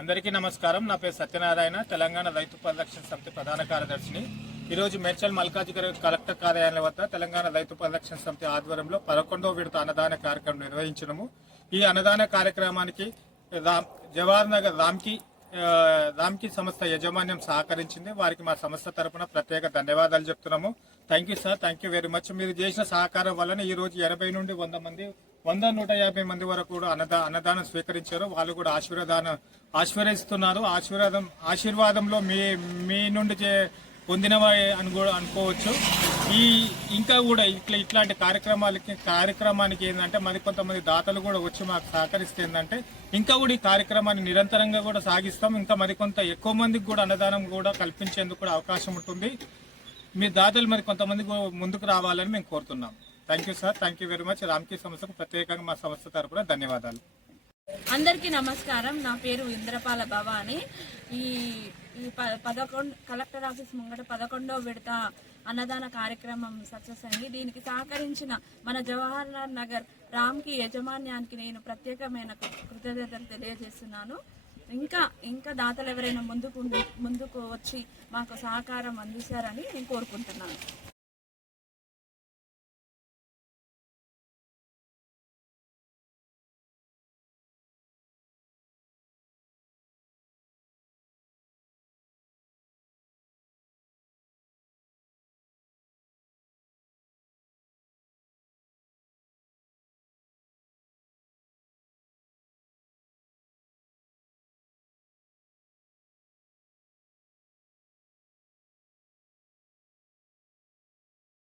అందరికీ నమస్కారం. నా పేరు సత్యనారాయణ, తెలంగాణ రైతు పరిరక్షణ సమితి ప్రధాన కార్యదర్శిని. ఈరోజు మేడ్చల్ మల్కాజిగిరి కలెక్టర్ కార్యాలయం వద్ద తెలంగాణ రైతు పరిరక్షణ సమితి ఆధ్వర్యంలో 11వ విడత అన్నదాన కార్యక్రమం నిర్వహించినము. ఈ అన్నదాన కార్యక్రమానికి జవహర్ నగర్ రామ్కి సంస్థ యాజమాన్యం సహకరించింది. వారికి మా సంస్థ తరపున ప్రత్యేక ధన్యవాదాలు చెప్తున్నాము. Thank you sir, thank you very much. మీరు చేసిన సహకారం వలన ఈ రోజు 80 నుండి 100 మంది వరకు కూడా అన్నదానం స్వీకరించారు. వాళ్ళు కూడా ఆశీర్వదిస్తున్నారు. ఆశీర్వాదంలో మీ నుండి పొందినవా అని కూడా అనుకోవచ్చు. ఇంకా కూడా ఇట్లాంటి కార్యక్రమానికి ఏంటంటే మరికొంతమంది దాతలు కూడా వచ్చి మాకు సహకరిస్తే ఏంటంటే ఇంకా కూడా ఈ కార్యక్రమాన్ని నిరంతరంగా కూడా సాగిస్తాం. ఇంకా మరికొంత ఎక్కువ మందికి కూడా అన్నదానం కూడా కల్పించేందుకు కూడా అవకాశం ఉంటుంది. మీ దాతలు మరి కొంతమంది ముందుకు రావాలని మేము కోరుతున్నాం. Thank you sir, thank you very much. రామ్కి సంస్థకు ప్రత్యేకంగా మా సంస్థ తరపున ధన్యవాదాలు. అందరికీ నమస్కారం. నా పేరు ఇంద్రపాల భవాని. ఈ 11 కలెక్టర్ ఆఫీస్ ముంగట 11వ విడత అన్నదాన కార్యక్రమం సక్సెస్ అయింది. దీనికి సహకరించిన మన జవహర్ నగర్ రామ్కి యాజమాన్యానికి నేను ప్రత్యేకమైన కృతజ్ఞతలు తెలియజేస్తున్నాను. ఇంకా దాతలు ఎవరైనా ముందుకు వచ్చి మాకు సహకారం అందిస్తారని నేను కోరుకుంటున్నాను.